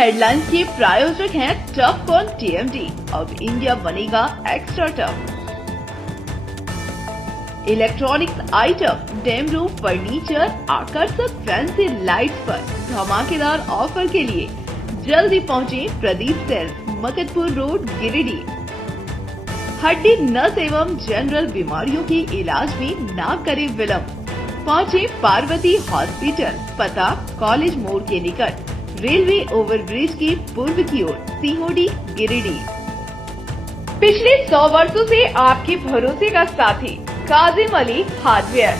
Headlines के प्रायोजक हैं टफ कॉन टीएमटी। अब इंडिया बनेगा extra tough. Electronics item, dam roof furniture, आकर्षक फैंसी लाइट्स पर धमाकेदार ऑफर के लिए जल्दी पहुंचे प्रदीप सेल्स, मकतपुर रोड, गिरिडीह। हड्डी, नस एवं जनरल बीमारियों के इलाज में ना करे विलंब। पहुंचे पार्वती हॉस्पिटल, पता कॉलेज मोड़ के निकट, रेलवे ओवरब्रिज के पूर्व की ओर, सीहोडी, गिरिडीह। पिछले 100 वर्षों से आपके भरोसे का साथी काजिम अली हार्डवेयर,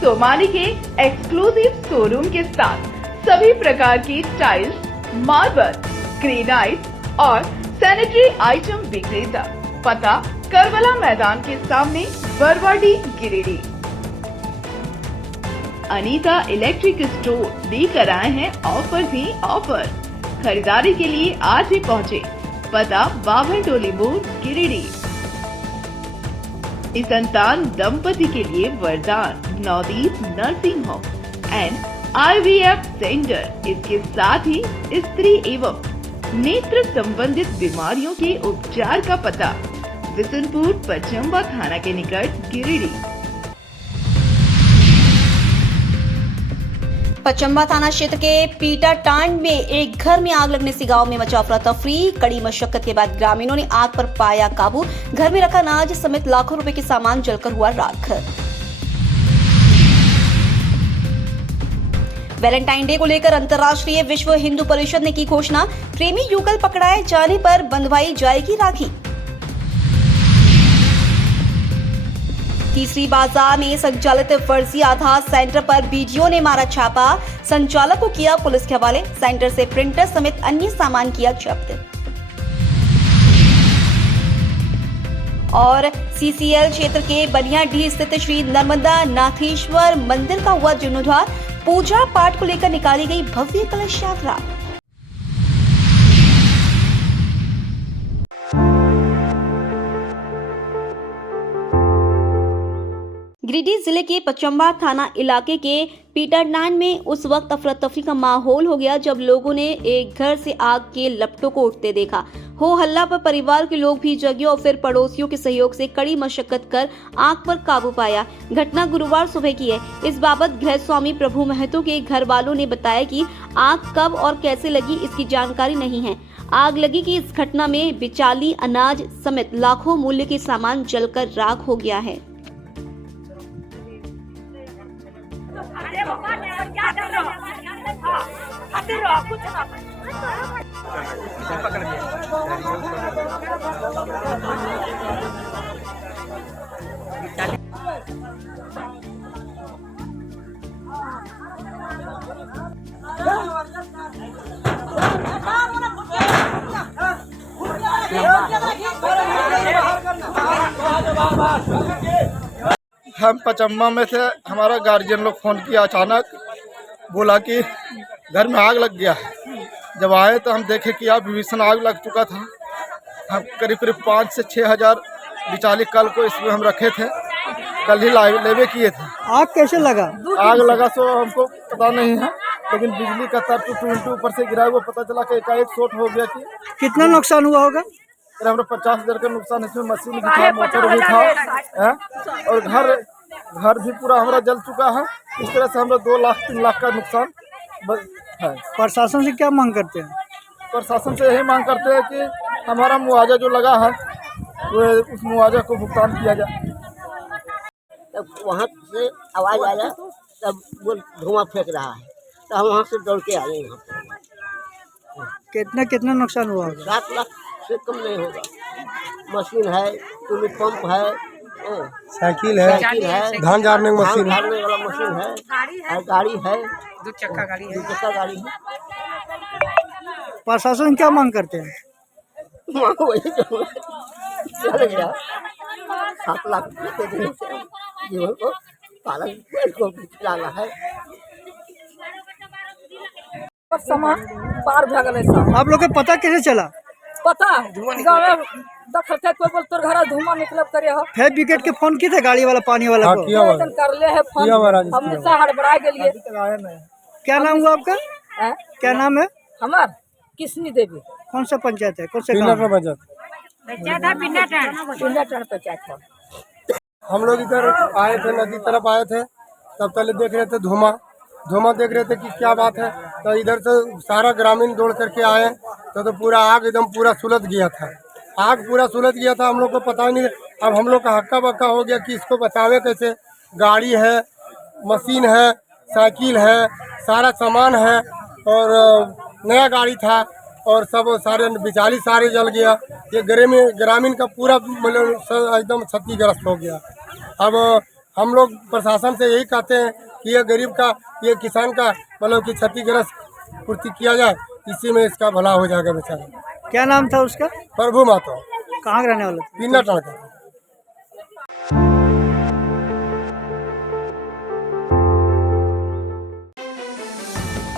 सोमानी के एक्सक्लूसिव शोरूम के साथ सभी प्रकार की टाइल्स, मार्बल, ग्रेनाइट और सैनिटरी आइटम विक्रेता। पता करबला मैदान के सामने, बरवाडी, गिरिडीह। अनीता इलेक्ट्रिक स्टोर लेकर आए हैं ऑफर ही ऑफर। खरीदारी के लिए आज ही पहुंचे, पता बाभन टोली मोड़, गिरिडीह। इस संतान दंपति के लिए वरदान Navdeep nursing home and IVF centre. इसके साथ ही स्त्री एवं नेत्र संबंधित बीमारियों के उपचार का पता बिशनपुर, पचम्बा थाना के निकट, गिरिडीह। पचम्बा थाना क्षेत्र के पीटाटांड में एक घर में आग लगने से गांव में मचा अफरा तफरी। कड़ी मशक्कत के बाद ग्रामीणों ने आग पर पाया काबू। घर में रखा अनाज समेत लाखों रुपए के सामान जलकर हुआ राख। वैलेंटाइन डे को लेकर अंतर्राष्ट्रीय विश्व हिंदू परिषद ने की घोषणा। प्रेमी युगल पकड़ाए जाने पर बंधवाई जाएगी राखी। तीसरी बाजार में संचालित फर्जी आधार सेंटर पर बीडीओ ने मारा छापा। संचालक को किया पुलिस के हवाले। सेंटर से प्रिंटर समेत अन्य सामान किया जब्त। और CCL क्षेत्र के बनियाडीह स्थित श्री नर्मदा नाथेश्वर मंदिर का हुआ जीर्णोद्धार। पूजा पाठ को लेकर निकाली गई भव्य कलश यात्रा। गिरिडीह जिले के पचम्बा थाना इलाके के पीटाटांड में उस वक्त अफरा तफरी का माहौल हो गया जब लोगों ने एक घर से आग के लपटों को उठते देखा। हो हल्ला पर परिवार के लोग भी जगे और फिर पड़ोसियों के सहयोग से कड़ी मशक्कत कर आग पर काबू पाया। घटना गुरुवार सुबह की है। इस बाबत गृह स्वामी प्रभु महतो के घर वालों ने बताया कि आग कब और कैसे लगी इसकी जानकारी नहीं है। आग लगी कि इस घटना में बिचाली, अनाज समेत लाखों मूल्य के सामान जलकर राख हो गया है। हम पचम्बा में से हमारा गार्जियन लोग फोन किया, अचानक बोला कि घर में आग लग गया है। जब आए तो हम देखे कि आप भीषण आग लग चुका था। हम करीब 5 से 6 हज़ार बिचाली कल को इसमें हम रखे थे, कल ही लेवे किए थे। आग कैसे लगा? आग लगा सो हमको पता नहीं है, लेकिन बिजली का तार टूट ऊपर से गिरा हुआ पता चला कि एकाएक शॉर्ट हो गया। कि कितना नुकसान हुआ होगा? हमारा 50 हज़ार का नुकसान। इसमें मशीन भी था, मोटर भी था, और घर भी पूरा हमारा जल चुका है। इस तरह से हमारा 2 लाख 3 लाख का नुकसान है। प्रशासन से क्या मांग करते हैं? प्रशासन से यही मांग करते हैं कि हमारा मुआवजा जो लगा है वो उस मुआवजा को भुगतान किया जाए। तब वहाँ से आवाज़ आया, तब वो धुआं फेंक रहा है, तो हम वहाँ से दौड़ के आए यहाँ पर। कितना नुकसान हुआ होगा? 7 लाख से कम नहीं होगा। मशीन है, टूली पंप है, साइकिल है, धान झाड़ने की मशीन है, वाला मशीन है, गाड़ी है, 2 चक्का गाड़ी है। प्रशासन क्या मांग करते हैं? वही जो चल गया 7 लाख रुपये देने से जीवन को पालन को खिलाना है। सामान पार भे गए। आप लोग को पता कैसे चला? पता गाँव देखते कोई बोल तोर घर धुआं निकलब करे हो। फायर ब्रिगेड के फोन किए थे गाड़ी वाला, पानी वाला को? कर ले है फोन, हमने हड़बड़ा गेलिए। क्या नाम हुआ आपका? क्या नाम है? हमार किसनी देवी कौन सा पंचायत है, कौन से पिंडा गाँव? पिंडा टाण पंचायत है। हम लोग इधर आए थे, नदी तरफ आए थे, तब पहले देख रहे थे धुआं देख रहे थे कि क्या बात है। तो इधर से सारा ग्रामीण दौड़ करके आए तो पूरा आग एकदम पूरा सुलझ गया था। आग पूरा सुलझ गया था, हम लोग को पता ही नहीं। अब हम लोग का हक्का बक्का हो गया कि इसको बचावे कैसे। गाड़ी है, मशीन है, साइकिल है, सारा सामान है और नया गाड़ी था और सब सारे बिचाली सारे जल गया। ये ग्रामीण का पूरा मतलब एकदम क्षतिग्रस्त हो गया। अब हम लोग प्रशासन से यही कहते हैं कि ये गरीब का, ये किसान का मतलब कि क्षतिग्रस्त पूर्ति किया जाए, इसी में इसका भला हो जाएगा बेचारा। क्या नाम था उसका? प्रभु मातो, कहाँ के रहने वाले थे? पिंडा टाण का।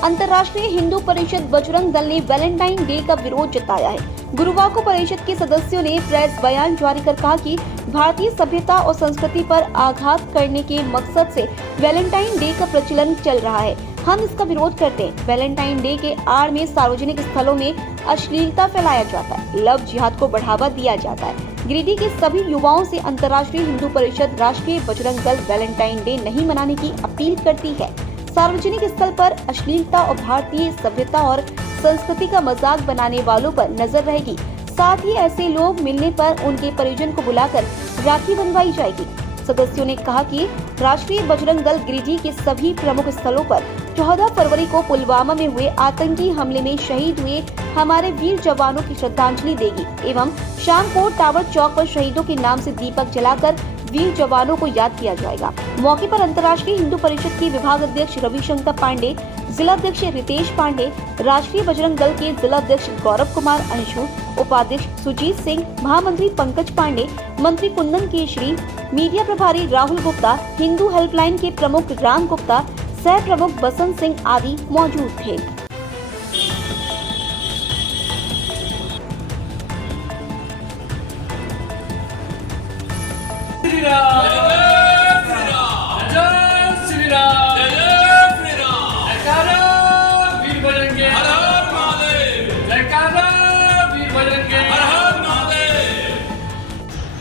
अंतर्राष्ट्रीय हिंदू परिषद बजरंग दल ने वैलेंटाइन डे का विरोध जताया है। गुरुवार को परिषद के सदस्यों ने प्रेस बयान जारी कर कहा कि भारतीय सभ्यता और संस्कृति पर आघात करने के मकसद से वैलेंटाइन डे का प्रचलन चल रहा है। हम इसका विरोध करते हैं। वैलेंटाइन डे के आड़ में सार्वजनिक स्थलों में अश्लीलता फैलाया जाता है, लव जिहाद को बढ़ावा दिया जाता है। गिरिडीह के सभी युवाओं से अंतर्राष्ट्रीय हिंदू परिषद राष्ट्रीय बजरंग दल वैलेंटाइन डे नहीं मनाने की अपील करती है। सार्वजनिक स्थल पर अश्लीलता और भारतीय सभ्यता और संस्कृति का मजाक बनाने वालों पर नजर रहेगी। साथ ही ऐसे लोग मिलने पर उनके परिजन को बुलाकर राखी बंधवाई जाएगी। सदस्यों ने कहा कि राष्ट्रीय बजरंग दल गिरिडीह के सभी प्रमुख स्थलों पर 14 फरवरी को पुलवामा में हुए आतंकी हमले में शहीद हुए हमारे वीर जवानों की श्रद्धांजलि देगी एवं शाम को टावर चौक पर शहीदों के नाम से दीपक जलाकर वीर जवानों को याद किया जाएगा। मौके पर अंतर्राष्ट्रीय हिंदू परिषद के विभाग अध्यक्ष रविशंकर पांडे, जिलाध्यक्ष रितेश पांडे, राष्ट्रीय बजरंग दल के जिलाध्यक्ष गौरव कुमार अंशु, उपाध्यक्ष सुजीत सिंह, महामंत्री पंकज पांडे, मंत्री कुंदन केशरी, मीडिया प्रभारी राहुल गुप्ता, हिंदू हेल्पलाइन के प्रमुख राम गुप्ता, सह प्रमुख बसंत सिंह आदि मौजूद थे।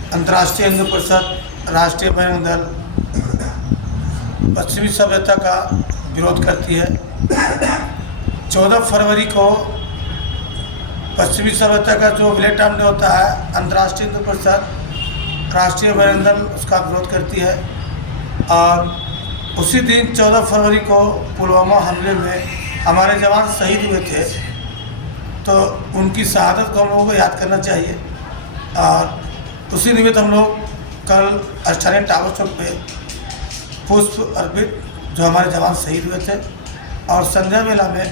अंतर्राष्ट्रीय हिंदू परिषद राष्ट्रीय बजरंग दल पश्चिमी सभ्यता का विरोध करती है। 14 फरवरी को पश्चिमी सभ्यता का जो वैलेंटाइन डे होता है, अंतर्राष्ट्रीय हिंदू परिषद राष्ट्रीय बजरंग दल उसका विरोध करती है। और उसी दिन 14 फरवरी को पुलवामा हमले में हमारे जवान शहीद हुए थे, तो उनकी शहादत को हम लोगों को याद करना चाहिए। और उसी निमित्त हम लोग कल स्थानीय टावर चौक पे पुष्प अर्पित जो हमारे जवान शहीद हुए थे और संध्या बेला में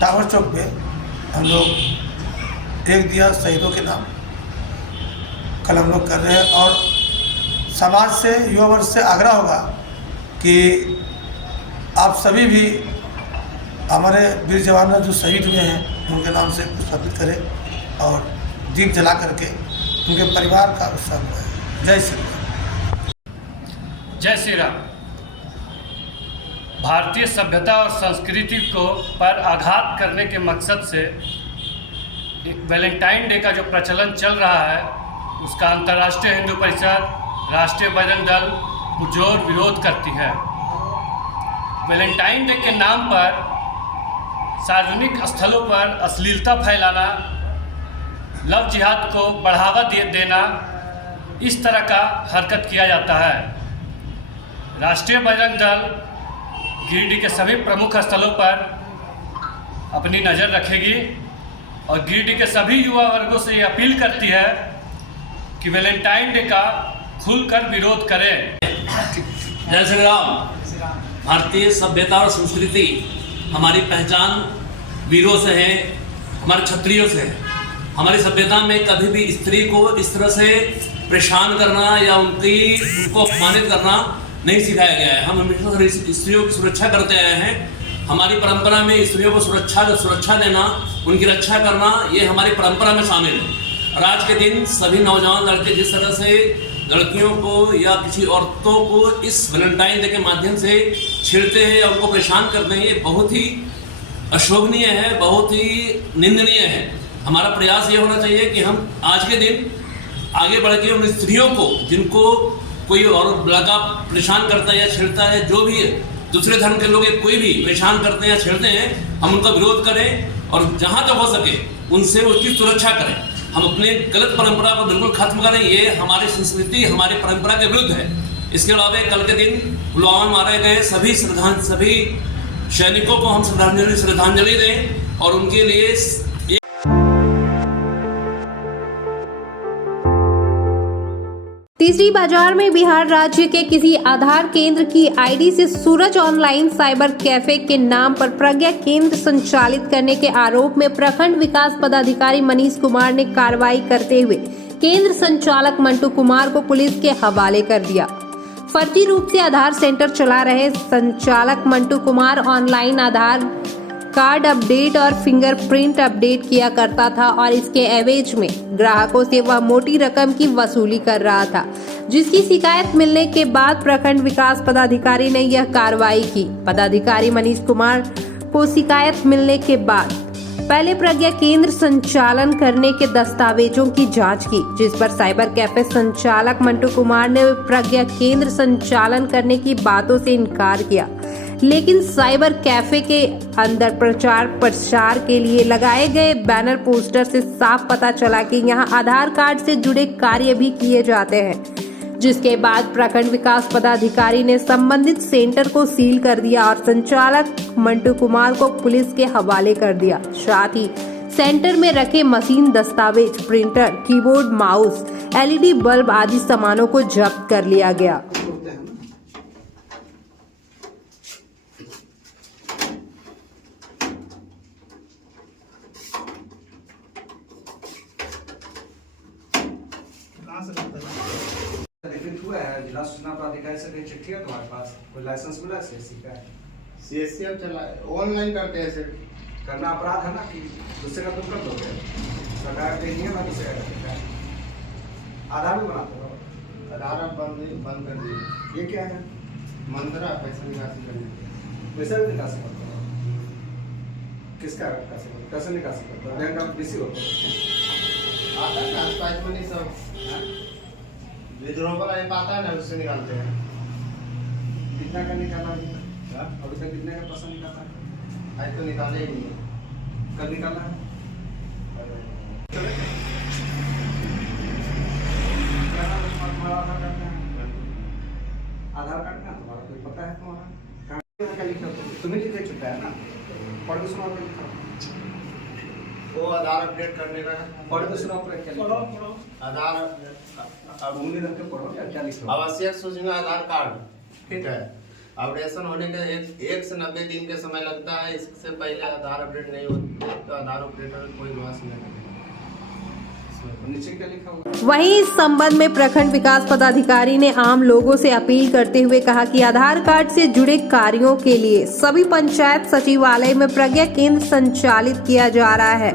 टावर चौक पे हम लोग एक दिया शहीदों के नाम कल हम लोग कर रहे हैं। और समाज से, युवा वर्ग से आग्रह होगा कि आप सभी भी हमारे वीर जवान जो शहीद हुए हैं उनके नाम से पुष्प अर्पित करें और दीप जला करके उनके परिवार का उत्साह बढ़ाएं। जय श्री राम। जय श्री राम। भारतीय सभ्यता और संस्कृति को पर आघात करने के मकसद से वैलेंटाइन डे का जो प्रचलन चल रहा है, उसका अंतर्राष्ट्रीय हिंदू परिषद राष्ट्रीय बजरंग दल पुरजोर विरोध करती है। वैलेंटाइन डे के नाम पर सार्वजनिक स्थलों पर अश्लीलता फैलाना, लव जिहाद को बढ़ावा देना, इस तरह का हरकत किया जाता है। राष्ट्रीय बजरंग दल गिरिडीह के सभी प्रमुख स्थलों पर अपनी नज़र रखेगी और गिरिडीह के सभी युवा वर्गों से ये अपील करती है कि वैलेंटाइन डे का खुलकर विरोध करें। जय श्री राम। भारतीय सभ्यता और संस्कृति हमारी पहचान वीरों से है, हमारे क्षत्रियों से है। हमारी सभ्यता में कभी भी स्त्री को इस तरह से परेशान करना या उनको अपमानित करना नहीं सिखाया गया है। हम हमेशा स्त्रियों की सुरक्षा करते आए हैं। हमारी परंपरा में स्त्रियों को सुरक्षा देना, उनकी रक्षा करना, ये हमारी परंपरा में शामिल है। और आज के दिन सभी नौजवान लड़के जिस तरह से लड़कियों को या किसी औरतों को इस वैलेंटाइन डे के माध्यम से छेड़ते हैं या उनको परेशान करते हैं, ये बहुत ही अशोभनीय है, बहुत ही निंदनीय है। हमारा प्रयास ये होना चाहिए कि हम आज के दिन आगे बढ़ के उन स्त्रियों को, जिनको कोई और लड़का परेशान करता है या छेड़ता है, जो भी दूसरे धर्म के लोग कोई भी परेशान करते हैं या छेड़ते हैं, हम उनका विरोध करें और जहाँ तक हो सके उनसे उसकी सुरक्षा करें। हम अपने गलत परंपरा को बिल्कुल खत्म करें। ये हमारी संस्कृति, हमारी परंपरा के विरुद्ध है। इसके अलावा कल के दिन पुलवामा में मारे गए सभी सैनिकों को हम श्रद्धांजलि दें और उनके लिए तीसरी बाजार में बिहार राज्य के किसी आधार केंद्र की आईडी से सूरज ऑनलाइन साइबर कैफे के नाम पर प्रज्ञा केंद्र संचालित करने के आरोप में प्रखंड विकास पदाधिकारी मनीष कुमार ने कार्रवाई करते हुए केंद्र संचालक मंटू कुमार को पुलिस के हवाले कर दिया। फर्जी रूप से आधार सेंटर चला रहे संचालक मंटू कुमार ऑनलाइन आधार कार्ड अपडेट और फिंगरप्रिंट अपडेट किया करता था और इसके एवज में ग्राहकों से वह मोटी रकम की वसूली कर रहा था, जिसकी शिकायत मिलने के बाद प्रखंड विकास पदाधिकारी ने यह कार्रवाई की। पदाधिकारी मनीष कुमार को शिकायत मिलने के बाद पहले प्रज्ञा केंद्र संचालन करने के दस्तावेजों की जांच की, जिस पर साइबर कैफे संचालक मंटू कुमार ने प्रज्ञा केंद्र संचालन करने की बातों से इनकार किया। लेकिन साइबर कैफे के अंदर प्रचार प्रसार के लिए लगाए गए बैनर पोस्टर से साफ पता चला कि यहां आधार कार्ड से जुड़े कार्य भी किए जाते हैं, जिसके बाद प्रखंड विकास पदाधिकारी ने संबंधित सेंटर को सील कर दिया और संचालक मंटू कुमार को पुलिस के हवाले कर दिया। साथ ही सेंटर में रखे मशीन, दस्तावेज, printer, keyboard, mouse, LED bulb आदि सामानों को जब्त कर लिया गया। लिखित हुआ है जिला सूचना प्राधिकारी से कोई चिट्ठी है तुम्हारे पास? कोई लाइसेंस मिला सीएससी का? सीएससी हम चला ऑनलाइन करते हैं सर। करना अपराध है ना कि दूसरे का तुम कर दोगे? सरकार देनी है ना दूसरे का। आधार भी बनाते हो? आधार अब बंद कर दिए। ये क्या है? मंत्रा पैसा निकासी करने। पैसा भी निकासी करते हो? किसका निकासी करते हो? कैसे निकासी करते हो? बैंक ऑफ बीसी होता है? आता है स्पाइस मनी सब विड्रॉवल ऐप आता है ना, उससे निकालते हैं। कितना का निकाला है? अभी तक कितने का पैसा निकाला है? आज तो निकाले ही नहीं। कल निकाला है? आधार कार्ड का तुम्हारा कोई पता है? तुम्हारा क्या लिखा? तुम्हें लिखे छुट्टा है ना? पढ़ के सुनाओ लिखा वो आधार अपडेट करने का है। पढ़ के सुनाओ क्या लिखा? आधार अब उंगली रख के पढ़ो क्या लिखा? आवश्यक सूचना आधार कार्ड, ठीक है। अपडेशन होने के 1 से 90 दिन के समय लगता है। इससे पहले आधार अपडेट नहीं होती तो आधार ऑपरेटर कोई वास नहीं। नीचे क्या लिखा हुआ? वहीं इस संबंध में प्रखंड विकास पदाधिकारी ने आम लोगों से अपील करते हुए कहा कि आधार कार्ड से जुड़े कार्यों के लिए सभी पंचायत सचिवालय में प्रज्ञा केंद्र संचालित किया जा रहा है,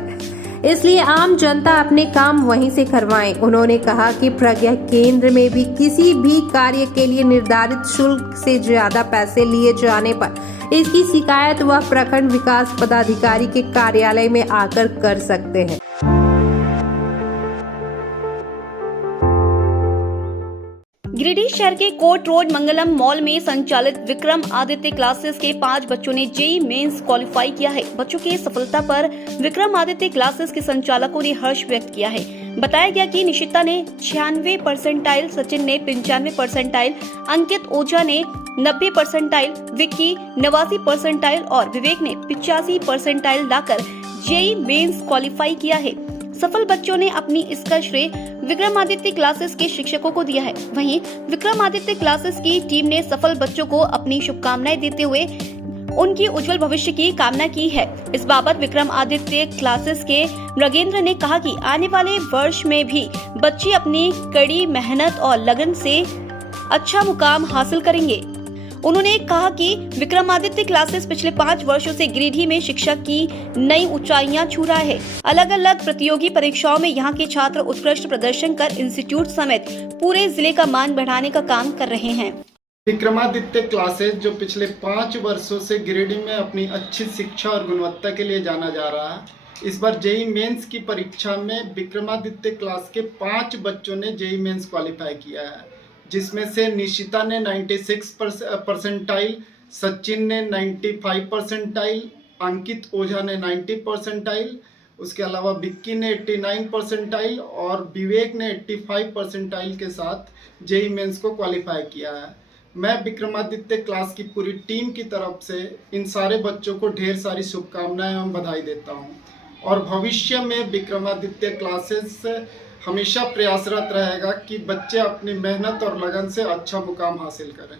इसलिए आम जनता अपने काम वहीं से करवाएं। उन्होंने कहा कि प्रज्ञा केंद्र में भी किसी भी कार्य के लिए निर्धारित शुल्क से ज्यादा पैसे लिए जाने पर इसकी शिकायत वह प्रखंड विकास पदाधिकारी के कार्यालय में आकर कर सकते हैं। गिरिडीह शहर के कोर्ट रोड मंगलम मॉल में संचालित विक्रम आदित्य क्लासेस के 5 बच्चों ने जेईई मेंस क्वालिफाई किया है। बच्चों की सफलता पर विक्रम आदित्य क्लासेस के संचालकों ने हर्ष व्यक्त किया है। बताया गया कि निशिता ने 96 परसेंटाइल, सचिन ने 95 परसेंटाइल, अंकित ओझा ने 90 परसेंटाइल, विक्की 89 परसेंटाइल और विवेक ने 85 परसेंटाइल लाकर जेईई मेंस क्वालिफाई किया है। सफल बच्चों ने अपनी इसका श्रेय विक्रमादित्य क्लासेस के शिक्षकों को दिया है। वहीं विक्रमादित्य क्लासेस की टीम ने सफल बच्चों को अपनी शुभकामनाएं देते हुए उनकी उज्जवल भविष्य की कामना की है। इस बाबत विक्रमादित्य क्लासेस के मृगेंद्र ने कहा कि आने वाले वर्ष में भी बच्चे अपनी कड़ी मेहनत और लगन से अच्छा मुकाम हासिल करेंगे। उन्होंने कहा कि विक्रमादित्य क्लासेस पिछले 5 वर्षों से गिरिडीह में शिक्षा की नई ऊंचाइयां छू रहा है। अलग अलग प्रतियोगी परीक्षाओं में यहां के छात्र उत्कृष्ट प्रदर्शन कर इंस्टीट्यूट समेत पूरे जिले का मान बढ़ाने का काम कर रहे हैं। विक्रमादित्य क्लासेस जो पिछले 5 वर्षों से गिरिडीह में अपनी अच्छी शिक्षा और गुणवत्ता के लिए जाना जा रहा है, इस बार जेई मेंस की परीक्षा में विक्रमादित्य क्लास के 5 बच्चों ने जेई मेंस क्वालिफाई किया है, जिसमें से निशिता ने 96 परसेंटाइल, सचिन ने 95 परसेंटाइल, अंकित ओझा ने 90 परसेंटाइल, उसके अलावा विक्की ने 89 परसेंटाइल और विवेक ने 85 परसेंटाइल के साथ जेई मेंस को क्वालिफाई किया है। मैं विक्रमादित्य क्लास की पूरी टीम की तरफ से इन सारे बच्चों को ढेर सारी शुभकामनाएं एवं बधाई देता हूं और भविष्य में विक्रमादित्य क्लासेस हमेशा प्रयासरत रहेगा कि बच्चे अपनी मेहनत और लगन से अच्छा मुकाम हासिल करें।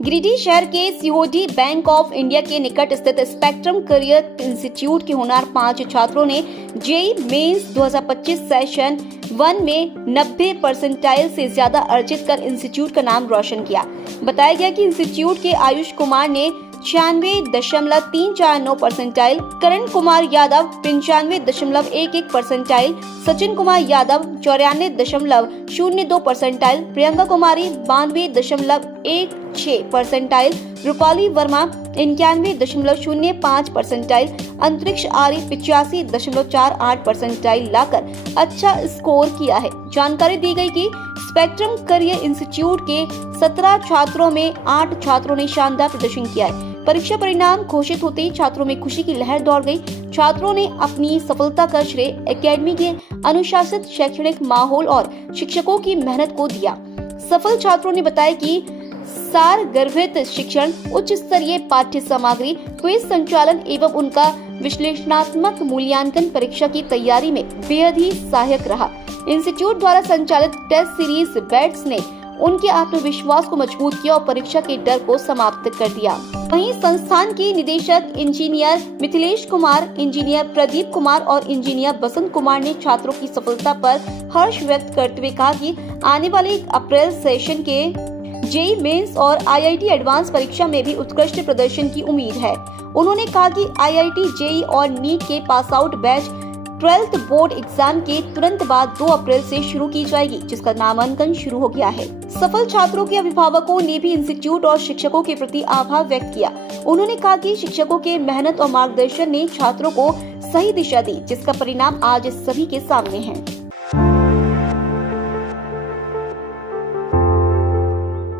गिरिडीह शहर के सीओडी बैंक ऑफ इंडिया के निकट स्थित स्पेक्ट्रम करियर इंस्टीट्यूट के होनहार 5 छात्रों ने जेई मेंस 2025 सेशन 1 में 90 परसेंटाइल से ज्यादा अर्जित कर इंस्टीट्यूट का नाम रोशन किया। बताया गया कि इंस्टीट्यूट के आयुष कुमार ने 96.349 percentile, Karan Kumar Yadav 95.11 percentile, Sachin Kumar Yadav 94.02 percentile, Priyanka Kumari 92.16 percentile, Rupali Verma 91.05 percentile, अंतरिक्ष आर्य 85.48 परसेंटाइल लाकर अच्छा स्कोर किया है। जानकारी दी गई कि स्पेक्ट्रम करियर इंस्टीट्यूट के 17 छात्रों में 8 छात्रों ने शानदार प्रदर्शन किया है। परीक्षा परिणाम घोषित होते ही छात्रों में खुशी की लहर दौड़ गई। छात्रों ने अपनी सफलता का श्रेय एकेडमी के अनुशासित शैक्षणिक माहौल और शिक्षकों की मेहनत को दिया। सफल छात्रों ने बताया कि सार गर्भित शिक्षण, उच्च स्तरीय पाठ्य सामग्री, क्विज संचालन एवं उनका विश्लेषणात्मक मूल्यांकन परीक्षा की तैयारी में बेहद ही सहायक रहा। इंस्टीट्यूट द्वारा संचालित टेस्ट सीरीज बैट्स ने उनके आत्मविश्वास को मजबूत किया और परीक्षा के डर को समाप्त कर दिया। वहीं संस्थान के निदेशक इंजीनियर मिथिलेश कुमार, इंजीनियर प्रदीप कुमार और इंजीनियर बसंत कुमार ने छात्रों की सफलता पर हर्ष व्यक्त करते हुए कहा कि आने वाले अप्रैल सेशन के जेई मेंस और आईआईटी एडवांस परीक्षा में भी उत्कृष्ट प्रदर्शन की उम्मीद है। उन्होंने कहा कि आईआईटी, जेई और नीट के pass out batch 12th board exam के तुरंत बाद 2 अप्रैल से शुरू की जाएगी, जिसका नामांकन शुरू हो गया है। सफल छात्रों के अभिभावकों ने भी इंस्टीट्यूट और शिक्षकों के प्रति आभार व्यक्त किया। उन्होंने कहा कि शिक्षकों के मेहनत और मार्गदर्शन ने छात्रों को सही दिशा दी, जिसका परिणाम आज सभी के सामने है।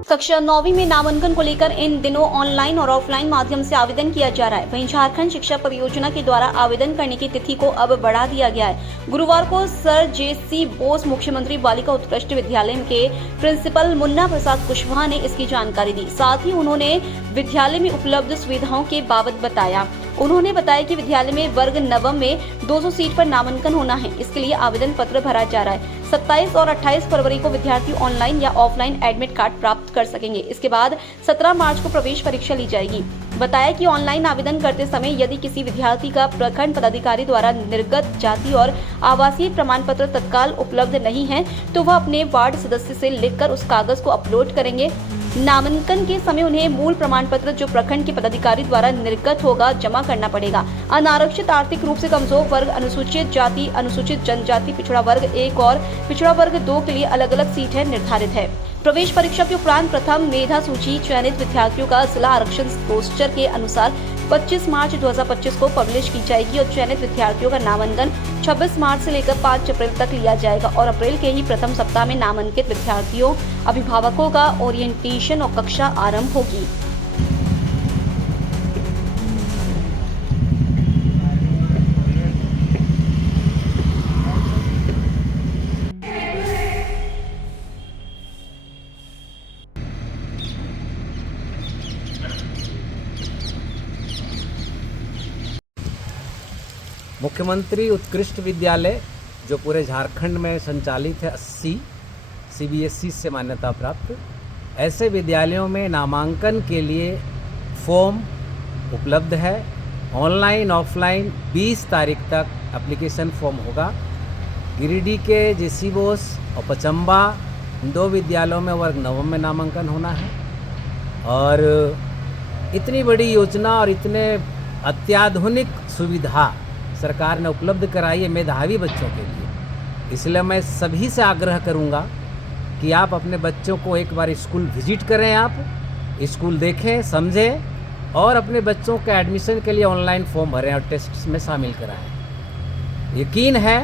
कक्षा 9वीं में नामांकन को लेकर इन दिनों ऑनलाइन और ऑफलाइन माध्यम से आवेदन किया जा रहा है। वहीं झारखंड शिक्षा परियोजना के द्वारा आवेदन करने की तिथि को अब बढ़ा दिया गया है। गुरुवार को सर जे.सी. बोस मुख्यमंत्री बालिका उत्कृष्ट विद्यालय के प्रिंसिपल मुन्ना प्रसाद कुशवाहा ने इसकी जानकारी दी। साथ ही उन्होंने विद्यालय में उपलब्ध सुविधाओं के बाबत बताया। उन्होंने बताया कि विद्यालय में वर्ग नवम में 200 सीट पर नामांकन होना है। इसके लिए आवेदन पत्र भरा जा रहा है। 27 और 28 फरवरी को विद्यार्थी ऑनलाइन या ऑफलाइन एडमिट कार्ड प्राप्त कर सकेंगे। इसके बाद 17 मार्च को प्रवेश परीक्षा ली जाएगी। बताया कि ऑनलाइन आवेदन करते समय यदि किसी विद्यार्थी का प्रखंड पदाधिकारी द्वारा निर्गत जाति और आवासीय प्रमाण पत्र तत्काल उपलब्ध नहीं है तो वह अपने वार्ड सदस्य से लिखकर उस कागज को अपलोड करेंगे। नामांकन के समय उन्हें मूल प्रमाण पत्र जो प्रखंड के पदाधिकारी द्वारा निर्गत होगा जमा करना पड़ेगा। अनारक्षित, आर्थिक रूप से कमजोर वर्ग, अनुसूचित जाति, अनुसूचित जनजाति, पिछड़ा वर्ग 1 और पिछड़ा वर्ग 2 के लिए अलग अलग सीटें निर्धारित है। प्रवेश परीक्षा के उपरांत प्रथम मेधा सूची चयनित विद्यार्थियों का जिला आरक्षण रोस्टर के अनुसार 25 मार्च 2025 को पब्लिश की जाएगी और चयनित विद्यार्थियों का नामांकन 26 मार्च से लेकर 5 अप्रैल तक लिया जाएगा और अप्रैल के ही प्रथम सप्ताह में नामांकित विद्यार्थियों अभिभावकों का ओरिएंटेशन और कक्षा आरंभ होगी। मुख्यमंत्री उत्कृष्ट विद्यालय जो पूरे झारखंड में संचालित है, 80 CBSE से मान्यता प्राप्त, ऐसे विद्यालयों में नामांकन के लिए फॉर्म उपलब्ध है। ऑनलाइन ऑफलाइन 20 तारीख तक एप्लीकेशन फॉर्म होगा। गिरिडीह के जे.सी. बोस और पचम्बा 2 विद्यालयों में वर्ग नवम में नामांकन होना है। और इतनी बड़ी योजना और इतने अत्याधुनिक सुविधा सरकार ने उपलब्ध कराई है मेधावी बच्चों के लिए। इसलिए मैं सभी से आग्रह करूंगा कि आप अपने बच्चों को एक बार स्कूल विजिट करें, आप स्कूल देखें, समझें और अपने बच्चों के एडमिशन के लिए ऑनलाइन फॉर्म भरें और टेस्ट में शामिल कराएं। यकीन है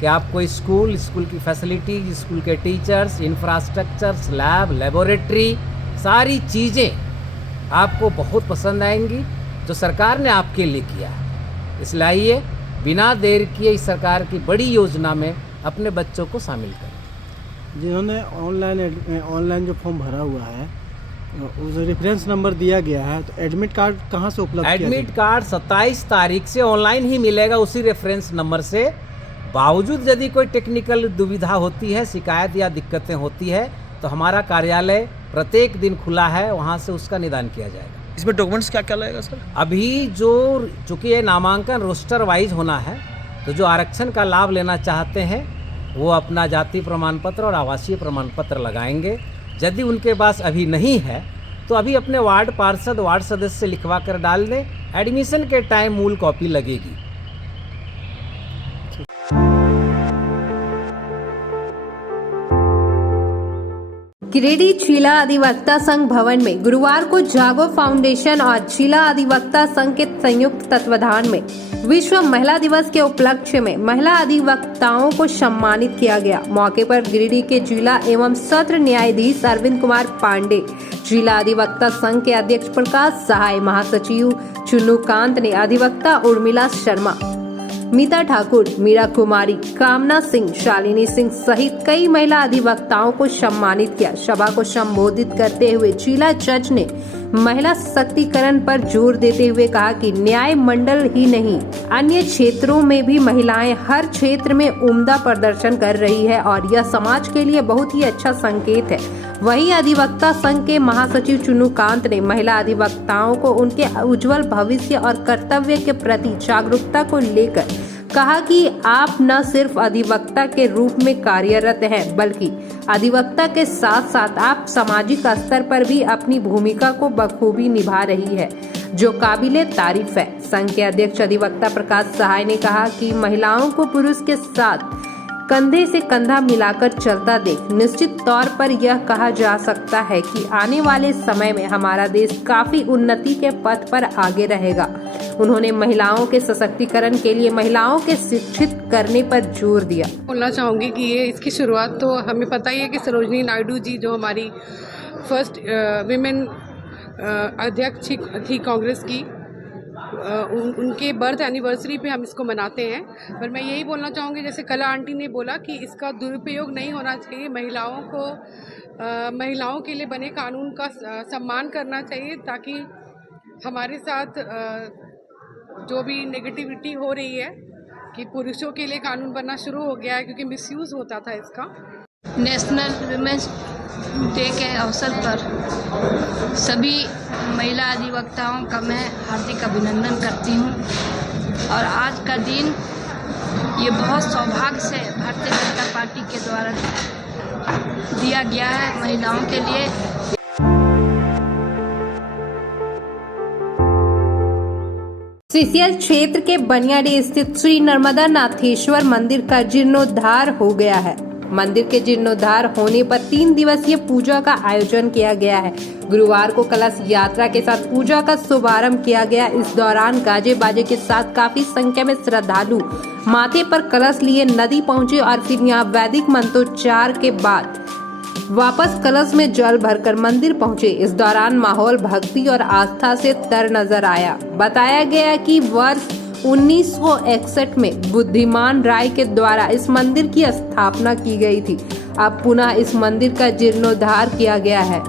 कि आपको स्कूल की फैसिलिटी, स्कूल के टीचर्स, इंफ्रास्ट्रक्चर्स, लैब, लेबोरेटरी, सारी चीज़ें आपको बहुत पसंद आएंगी जो सरकार ने आपके लिए किया है। इसलिए आइए बिना देर किए इस सरकार की बड़ी योजना में अपने बच्चों को शामिल करें। जिन्होंने ऑनलाइन जो फॉर्म भरा हुआ है उस रेफरेंस नंबर दिया गया है, तो एडमिट कार्ड कहाँ से उपलब्ध? एडमिट कार्ड 27 तारीख से ऑनलाइन ही मिलेगा उसी रेफरेंस नंबर से। बावजूद यदि कोई टेक्निकल दुविधा होती है, शिकायत या दिक्कतें होती है तो हमारा कार्यालय प्रत्येक दिन खुला है, वहाँ से उसका निदान किया जाएगा। इसमें डॉक्यूमेंट्स क्या क्या लगेगा सर? अभी चूँकि ये नामांकन रोस्टर वाइज होना है, तो जो आरक्षण का लाभ लेना चाहते हैं वो अपना जाति प्रमाण पत्र और आवासीय प्रमाण पत्र लगाएंगे। यदि उनके पास अभी नहीं है तो अभी अपने वार्ड पार्षद, वार्ड सदस्य से लिखवा कर डाल दें। एडमिशन के टाइम मूल कॉपी लगेगी। गिरिडीह जिला अधिवक्ता संघ भवन में गुरुवार को जागो फाउंडेशन और जिला अधिवक्ता संघ के संयुक्त तत्वाधान में विश्व महिला दिवस के उपलक्ष्य में महिला अधिवक्ताओं को सम्मानित किया गया। मौके पर गिरिडीह के जिला एवं सत्र न्यायाधीश अरविंद कुमार पांडे, जिला अधिवक्ता संघ के अध्यक्ष प्रकाश सहाय, महासचिव चुन्नूकांत ने अधिवक्ता उर्मिला शर्मा, मीता ठाकुर, मीरा कुमारी, कामना सिंह, शालिनी सिंह सहित कई महिला अधिवक्ताओं को सम्मानित किया। सभा को संबोधित करते हुए जिला जज ने महिला सशक्तिकरण पर जोर देते हुए कहा कि न्याय मंडल ही नहीं, अन्य क्षेत्रों में भी महिलाएं हर क्षेत्र में उम्दा प्रदर्शन कर रही है और यह समाज के लिए बहुत ही अच्छा संकेत है। वहीं अधिवक्ता संघ के महासचिव चुन्नूकांत ने महिला अधिवक्ताओं को उनके उज्जवल भविष्य और कर्तव्य के प्रति जागरूकता को लेकर कहा कि आप न सिर्फ अधिवक्ता के रूप में कार्यरत हैं, बल्कि अधिवक्ता के साथ साथ आप सामाजिक स्तर पर भी अपनी भूमिका को बखूबी निभा रही है, जो काबिले तारीफ है। संघ के अध्यक्ष अधिवक्ता प्रकाश सहाय ने कहा कि महिलाओं को पुरुष के साथ कंधे से कंधा मिलाकर चलता देख निश्चित तौर पर यह कहा जा सकता है कि आने वाले समय में हमारा देश काफी उन्नति के पथ पर आगे रहेगा। उन्होंने महिलाओं के सशक्तिकरण के लिए महिलाओं के शिक्षित करने पर जोर दिया। बोलना चाहूँगी कि ये इसकी शुरुआत तो हमें पता ही है कि सरोजनी नायडू जी जो हमारी फर्स्ट विमेन अध्यक्ष थी कांग्रेस की, उनके बर्थ एनिवर्सरी पे हम इसको मनाते हैं। पर मैं यही बोलना चाहूँगी, जैसे कला आंटी ने बोला कि इसका दुरुपयोग नहीं होना चाहिए, महिलाओं के लिए बने कानून का सम्मान करना चाहिए, ताकि हमारे साथ जो भी नेगेटिविटी हो रही है कि पुरुषों के लिए कानून बनना शुरू हो गया है क्योंकि मिसयूज़ होता था इसका। नेशनल विमेंस डे के अवसर पर सभी महिला अधिवक्ताओं का मैं हार्दिक अभिनंदन करती हूं और आज का दिन ये बहुत सौभाग्य से भारतीय जनता पार्टी के द्वारा दिया गया है महिलाओं के लिए। सीसीएल क्षेत्र के बनियाडी स्थित श्री नर्मदा नाथेश्वर मंदिर का जीर्णोद्धार हो गया है। मंदिर के जीर्णोद्धार होने पर 3 दिवसीय पूजा का आयोजन किया गया है। गुरुवार को कलश यात्रा के साथ पूजा का शुभारंभ किया गया। इस दौरान गाजे बाजे के साथ काफी संख्या में श्रद्धालु माथे पर कलश लिए नदी पहुंचे और फिर यहां वैदिक मंत्रोच्चार के बाद वापस कलश में जल भरकर मंदिर पहुंचे। इस दौरान माहौल भक्ति और आस्था से तर नजर आया। बताया गया कि वर्ष 1961 में बुद्धिमान राय के द्वारा इस मंदिर की स्थापना की गई थी। अब पुनः इस मंदिर का जीर्णोद्धार किया गया है।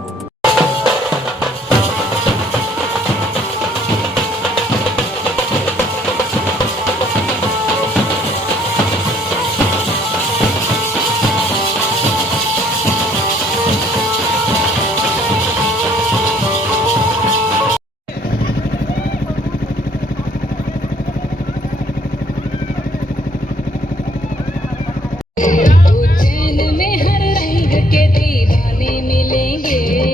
उज्जैन में हर रंग के दीवाने मिलेंगे।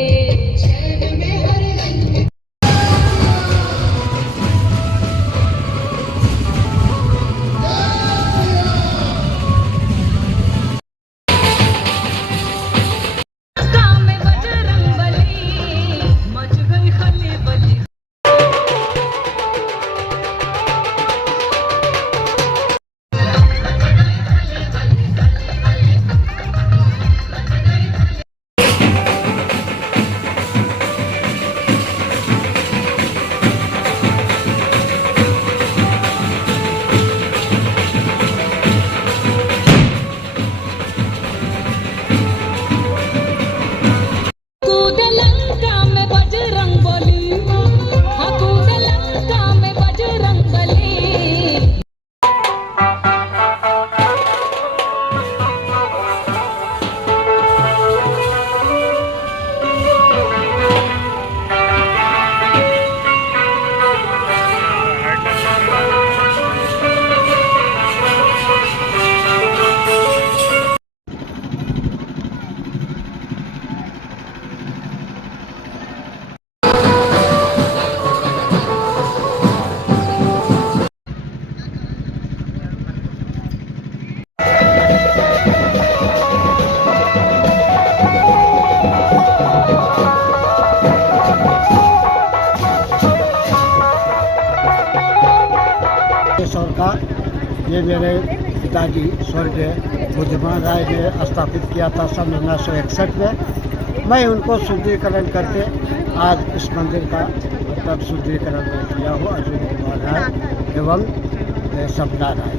सरकार ये मेरे पिताजी स्वर्गीय बुद्धिमान राय ने स्थापित किया था सन 1961 में। मैं उनको शुद्धिकरण करके आज इस मंदिर का मतलब शुद्धिकरण में किया हूँ। अर्जुन कुमार राय एवं सपना राय।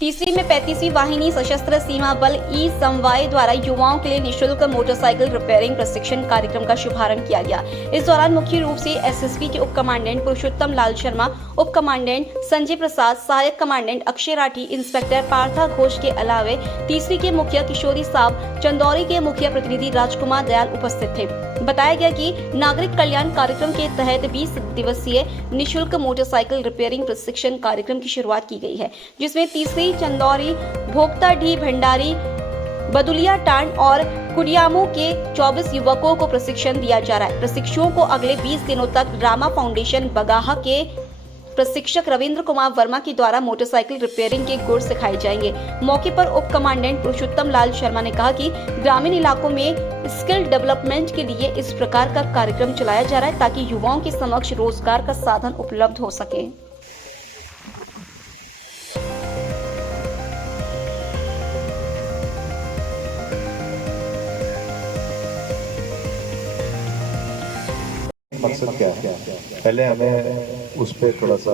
तीसरी में 35वीं वाहिनी सशस्त्र सीमा बल ई समवाय द्वारा युवाओं के लिए निःशुल्क मोटरसाइकिल रिपेयरिंग प्रशिक्षण कार्यक्रम का शुभारंभ किया गया। इस दौरान मुख्य रूप से एसएसबी के उप कमांडेंट पुरुषोत्तम लाल शर्मा, उप कमांडेंट संजय प्रसाद, सहायक कमांडेंट अक्षय राठी, इंस्पेक्टर पार्था घोष के अलावे तीसरी के मुखिया किशोरी साहब, चंदौरी के मुखिया प्रतिनिधि राजकुमार दयाल उपस्थित थे। बताया गया कि नागरिक कल्याण कार्यक्रम के तहत 20 दिवसीय निःशुल्क मोटरसाइकिल रिपेयरिंग प्रशिक्षण कार्यक्रम की शुरुआत की गई है, जिसमें तीसरी, चंदौरी, भोक्ताडीह, भंडारी, बदुलिया टांड और कुडियामो के 24 युवकों को प्रशिक्षण दिया जा रहा है। प्रशिक्षुओं को अगले 20 दिनों तक रामा फाउंडेशन बगाहा के प्रशिक्षक रविंद्र कुमार वर्मा के द्वारा मोटरसाइकिल रिपेयरिंग के गुर सिखाए जाएंगे। मौके पर उप कमांडेंट पुरुषोत्तम लाल शर्मा ने कहा कि ग्रामीण इलाकों में स्किल डेवलपमेंट के लिए इस प्रकार का कार्यक्रम चलाया जा रहा है ताकि युवाओं के समक्ष रोजगार का साधन उपलब्ध हो सके। मकसद क्या है, पहले हमें उस पर थोड़ा सा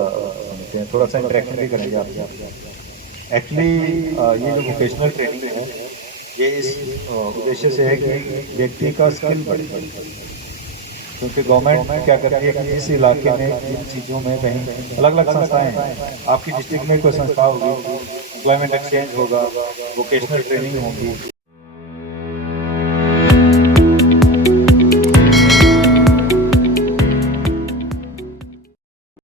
इंटरेक्शन भी करेंगे आपसे। एक्चुअली ये जो वोकेशनल ट्रेनिंग है ये इस उद्देश्य से है कि व्यक्ति का स्किल बढ़े, क्योंकि गवर्नमेंट क्या करती है कि इस इलाके में इन चीज़ों में कहीं अलग अलग संस्थाएं हैं। आपकी डिस्ट्रिक्ट में कोई संस्था होगी, एम्प्लॉयमेंट एक्सचेंज होगा, वोकेशनल ट्रेनिंग होगी,